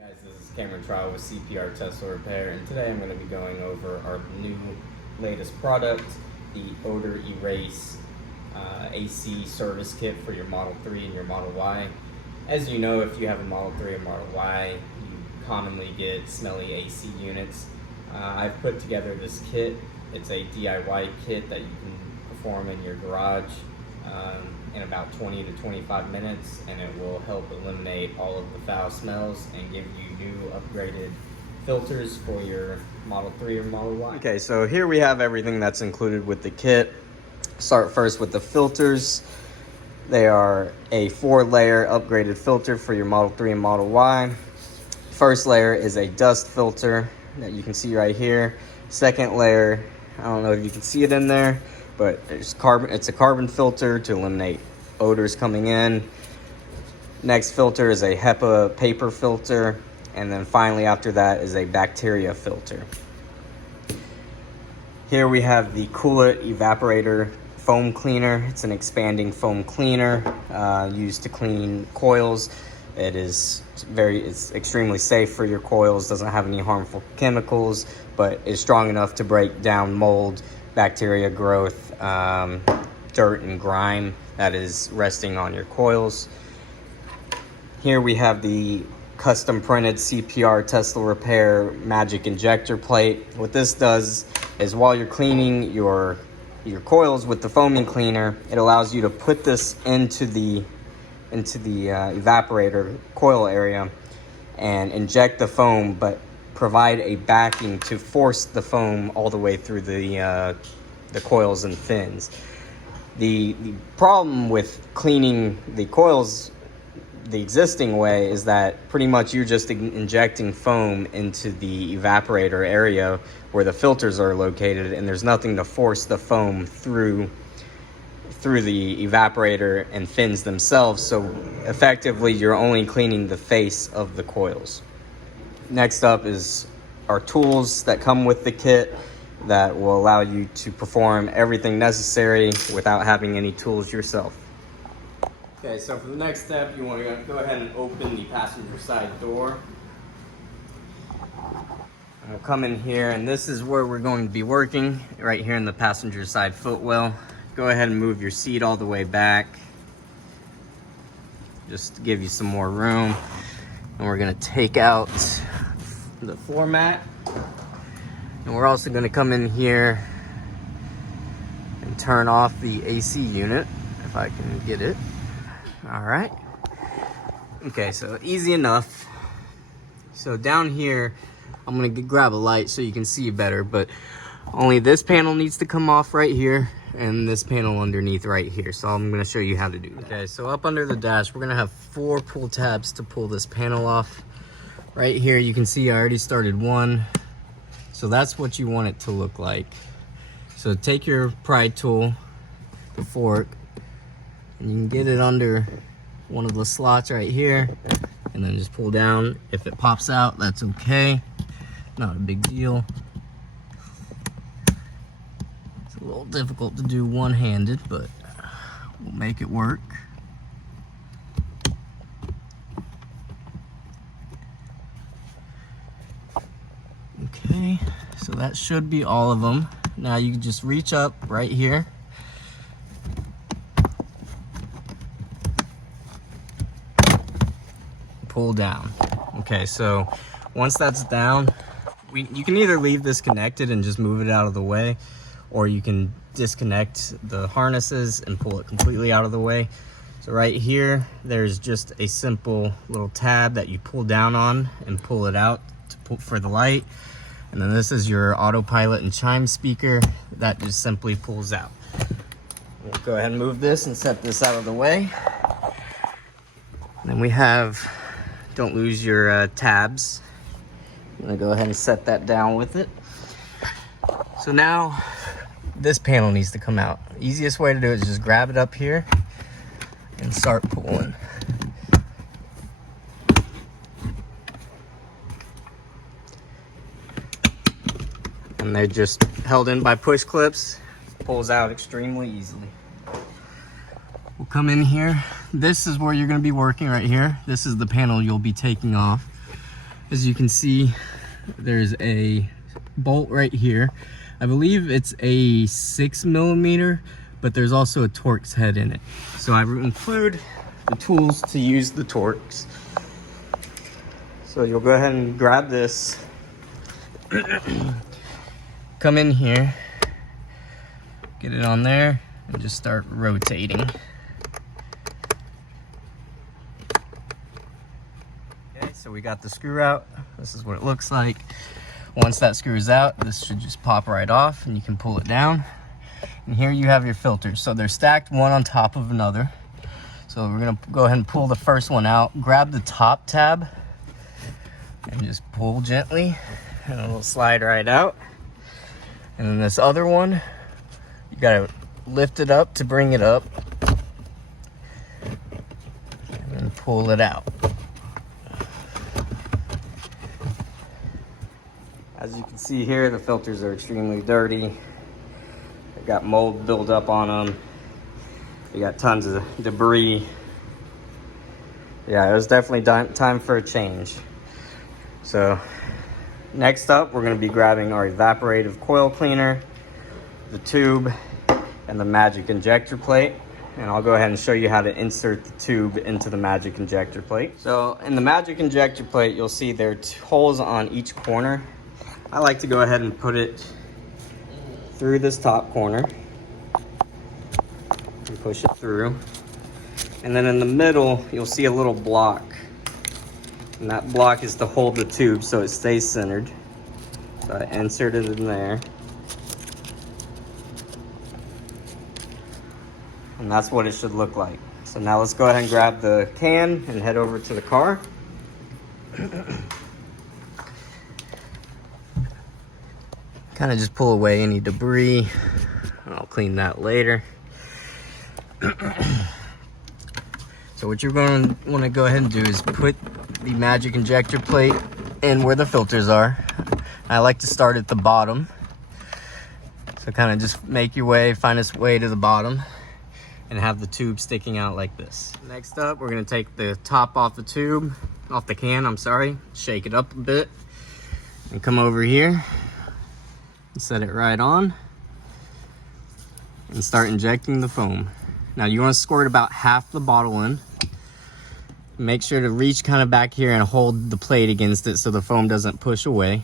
Guys, this is Cameron Trial with CPR Tesla Repair, and today I'm going to be going over our new latest product, the OdorErase AC service kit for your Model 3 and your Model Y. As you know, if you have a Model 3 or Model Y, you commonly get smelly AC units. I've put together this kit. It's a DIY kit that you can perform in your garage in about 20 to 25 minutes, and it will help eliminate all of the foul smells and give you new upgraded filters for your Model 3 or Model Y. Okay, so here we have everything that's included with the kit. Start first with the filters. They are a 4-layer upgraded filter for your Model 3 and Model Y. First layer is a dust filter that you can see right here. Second layer, I don't know if you can see it in there, but it's a carbon filter to eliminate odors coming in. Next filter is a HEPA paper filter, and then finally after that is a bacteria filter. Here we have the Coolant Evaporator foam cleaner. It's an expanding foam cleaner used to clean coils. It's extremely safe for your coils, doesn't have any harmful chemicals, but is strong enough to break down mold, bacteria growth, dirt and grime that is resting on your coils. Here we have the custom printed CPR Tesla Repair Magic Injector Plate. What this does is while you're cleaning your coils with the foaming cleaner, it allows you to put this into the evaporator coil area and inject the foam, but provide a backing to force the foam all the way through the coils and fins. The problem with cleaning the coils the existing way is that pretty much you're just injecting foam into the evaporator area where the filters are located, and there's nothing to force the foam through the evaporator and fins themselves, so effectively you're only cleaning the face of the coils. Next up is our tools that come with the kit that will allow you to perform everything necessary without having any tools yourself. Okay, so for the next step, you want to go ahead and open the passenger side door. We'll come in here, and this is where we're going to be working, right here in the passenger side footwell. Go ahead and move your seat all the way back, just to give you some more room. And we're going to take out the floor mat. And we're also going to come in here and turn off the AC unit, if I can get it. All right. Okay, so easy enough. So down here, I'm going to grab a light so you can see better, but only this panel needs to come off right here and this panel underneath right here. So I'm going to show you how to do that. Okay, so up under the dash, we're going to have 4 pull tabs to pull this panel off. Right here, you can see I already started one. So that's what you want it to look like. So take your pry tool, the fork, and you can get it under one of the slots right here, and then just pull down. If it pops out, that's okay. Not a big deal. It's a little difficult to do one-handed, but we'll make it work. Okay, so that should be all of them. Now you can just reach up right here. Pull down. Okay, so once that's down, you can either leave this connected and just move it out of the way, or you can disconnect the harnesses and pull it completely out of the way. So right here, there's just a simple little tab that you pull down on and pull it out for the light. And then this is your autopilot and chime speaker that just simply pulls out. We'll go ahead and move this and set this out of the way. And then we have, don't lose your tabs. I'm gonna go ahead and set that down with it. So now this panel needs to come out. Easiest way to do it is just grab it up here and start pulling. And they're just held in by push clips. Pulls out extremely easily. We'll come in here. This is where you're going to be working right here. This is the panel you'll be taking off. As you can see, there's a bolt right here. I believe it's a 6mm, but there's also a Torx head in it. So I include the tools to use the Torx. So you'll go ahead and grab this, come in here, get it on there, and just start rotating. Okay, so we got the screw out. This is what it looks like. Once that screws out, this should just pop right off and you can pull it down. And here you have your filters. So they're stacked one on top of another. So we're gonna go ahead and pull the first one out, grab the top tab, and just pull gently, and it'll slide right out. And then this other one, you gotta lift it up to bring it up, and then pull it out. As you can see here, the filters are extremely dirty. They've got mold built up on them. You got tons of debris. Yeah, it was definitely time for a change. So next up, we're gonna be grabbing our evaporative coil cleaner, the tube, and the magic injector plate. And I'll go ahead and show you how to insert the tube into the magic injector plate. So in the magic injector plate, you'll see there are holes on each corner. I like to go ahead and put it through this top corner and push it through. And then in the middle, you'll see a little block. And that block is to hold the tube so it stays centered. So I insert it in there. And that's what it should look like. So now let's go ahead and grab the can and head over to the car. Kind of just pull away any debris. I'll clean that later. So what you're going to want to go ahead and do is put the magic injector plate in where the filters are. I like to start at the bottom. So kind of just make your way, find its way to the bottom, and have the tube sticking out like this. Next up, we're going to take the top off the tube, off the can, I'm sorry, shake it up a bit, and come over here and set it right on and start injecting the foam. Now you want to squirt about half the bottle in. Make sure to reach kind of back here and hold the plate against it so the foam doesn't push away.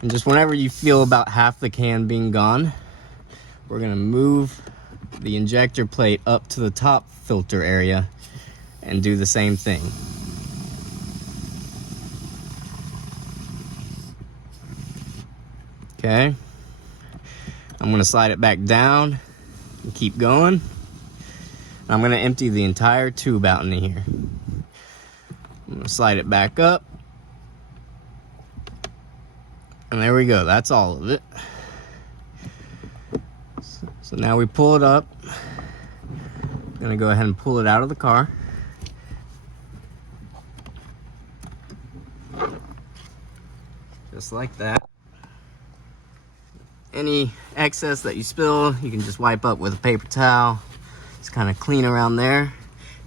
And just whenever you feel about half the can being gone, we're going to move the injector plate up to the top filter area and do the same thing. Okay, I'm gonna slide it back down and keep going. I'm gonna empty the entire tube out into here. I'm gonna slide it back up. And there we go, that's all of it. So now we pull it up. I'm gonna go ahead and pull it out of the car. Just like that. Any excess that you spill, you can just wipe up with a paper towel. It's kind of clean around there.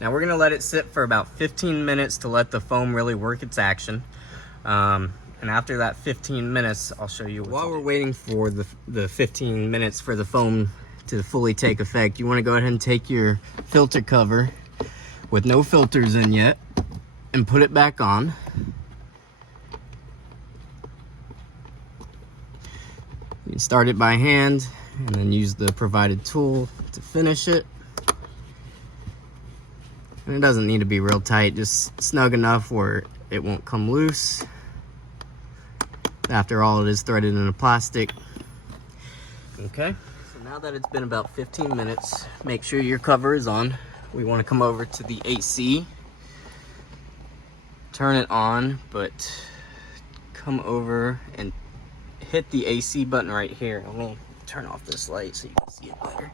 Now we're gonna let it sit for about 15 minutes to let the foam really work its action. And after that 15 minutes, I'll show you. While we're waiting for the 15 minutes for the foam to fully take effect, you wanna go ahead and take your filter cover with no filters in yet and put it back on. You can start it by hand and then use the provided tool to finish it. And it doesn't need to be real tight, just snug enough where it won't come loose. After all, it is threaded in a plastic. Okay, so now that it's been about 15 minutes, make sure your cover is on. We want to come over to the AC, turn it on, but come over and hit the AC button right here. Let me turn off this light so you can see it better.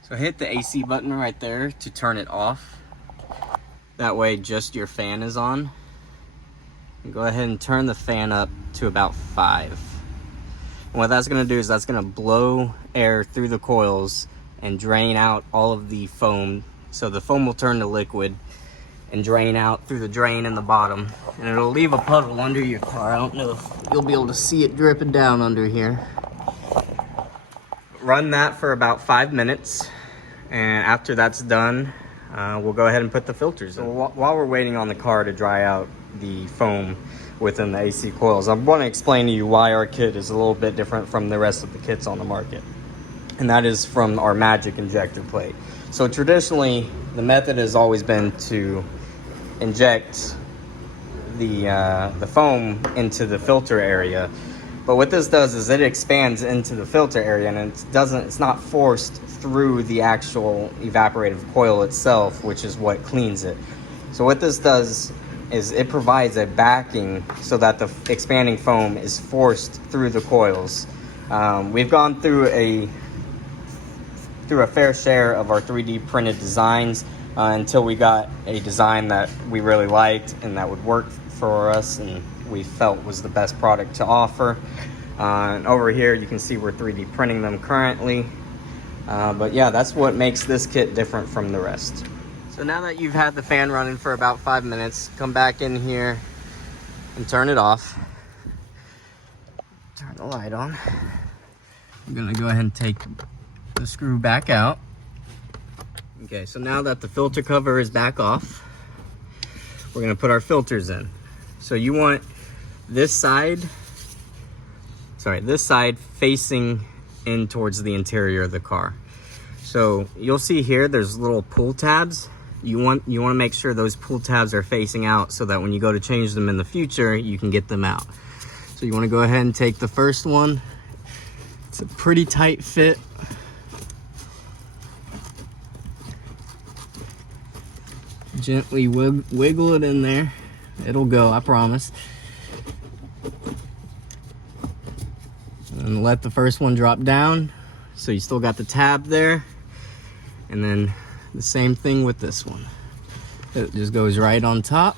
So hit the AC button right there to turn it off. That way just your fan is on. And go ahead and turn the fan up to about 5. And what that's gonna do is that's gonna blow air through the coils and drain out all of the foam. So the foam will turn to liquid and drain out through the drain in the bottom. And it'll leave a puddle under your car. I don't know if you'll be able to see it dripping down under here. Run that for about 5 minutes. And after that's done, we'll go ahead and put the filters in. So while we're waiting on the car to dry out the foam within the AC coils, I want to explain to you why our kit is a little bit different from the rest of the kits on the market. And that is from our magic injector plate. So traditionally, the method has always been to inject the foam into the filter area. But what this does is it expands into the filter area, and it's not forced through the actual evaporative coil itself, which is what cleans it. So what this does is it provides a backing so that the expanding foam is forced through the coils. We've gone through a fair share of our 3D printed designs until we got a design that we really liked and that would work for us and we felt was the best product to offer. And over here you can see we're 3D printing them currently. But yeah, that's what makes this kit different from the rest. So now that you've had the fan running for about 5 minutes, come back in here and turn it off. Turn the light on. I'm gonna go ahead and take the screw back out. Okay, so now that the filter cover is back off, we're gonna put our filters in. So you want this side facing in towards the interior of the car. So you'll see here there's little pull tabs. You want to make sure those pull tabs are facing out so that when you go to change them in the future, you can get them out. So you want to go ahead and take the first one. It's a pretty tight fit. Gently wiggle it in there. It'll go, I promise. And let the first one drop down. So you still got the tab there. And then the same thing with this one. It just goes right on top.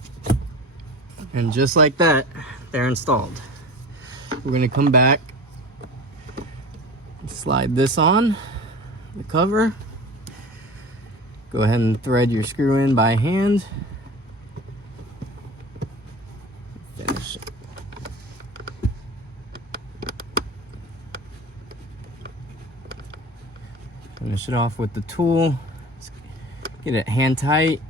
And just like that, they're installed. We're gonna come back, slide this on, the cover. Go ahead and thread your screw in by hand. Finish it. Finish it off with the tool. Get it hand tight.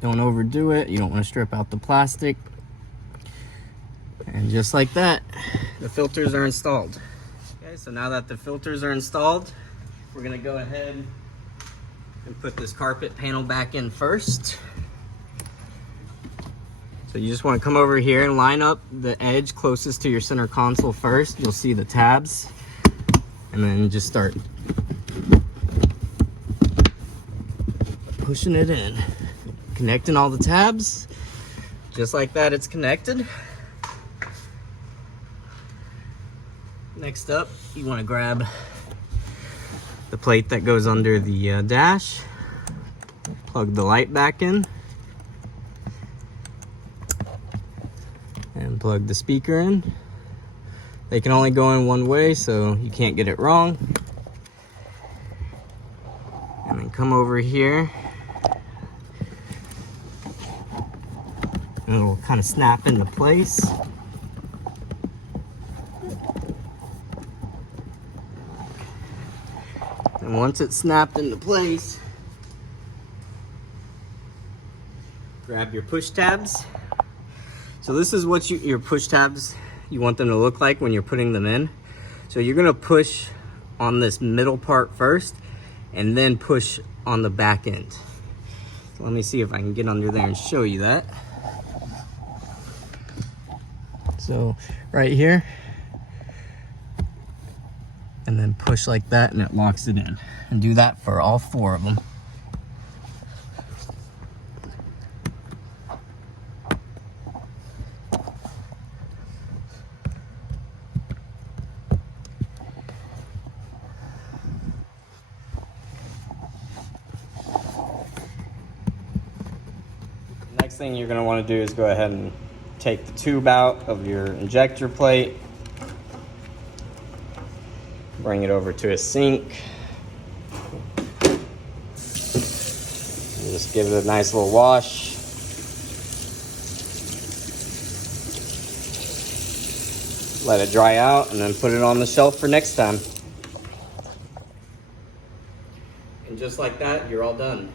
Don't overdo it. You don't want to strip out the plastic. And just like that, the filters are installed. Okay, so now that the filters are installed, we're gonna go ahead and put this carpet panel back in first. So you just want to come over here and line up the edge closest to your center console first. You'll see the tabs, and then just start pushing it in, connecting all the tabs. Just like that, it's connected. Next up, you want to grab the plate that goes under the dash, plug the light back in, and plug the speaker in. They can only go in one way, so you can't get it wrong. And then come over here, and it'll kind of snap into place. And once it's snapped into place, grab your push tabs. So this is what your push tabs, you want them to look like when you're putting them in. So you're gonna push on this middle part first and then push on the back end. So let me see if I can get under there and show you that. So right here, and then push like that and it locks it in. And do that for all 4 of them. Next thing you're going to want to do is go ahead and take the tube out of your injector plate. Bring it over to a sink. Just give it a nice little wash. Let it dry out and then put it on the shelf for next time. And just like that, you're all done.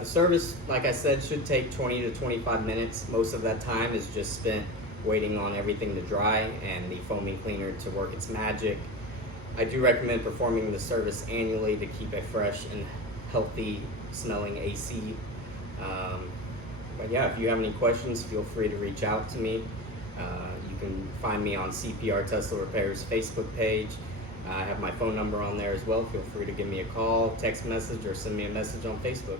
The service, like I said, should take 20 to 25 minutes. Most of that time is just spent waiting on everything to dry and the foaming cleaner to work its magic. I do recommend performing the service annually to keep a fresh and healthy smelling AC. But yeah, if you have any questions, feel free to reach out to me. You can find me on CPR Tesla Repair's Facebook page. I have my phone number on there as well. Feel free to give me a call, text message, or send me a message on Facebook.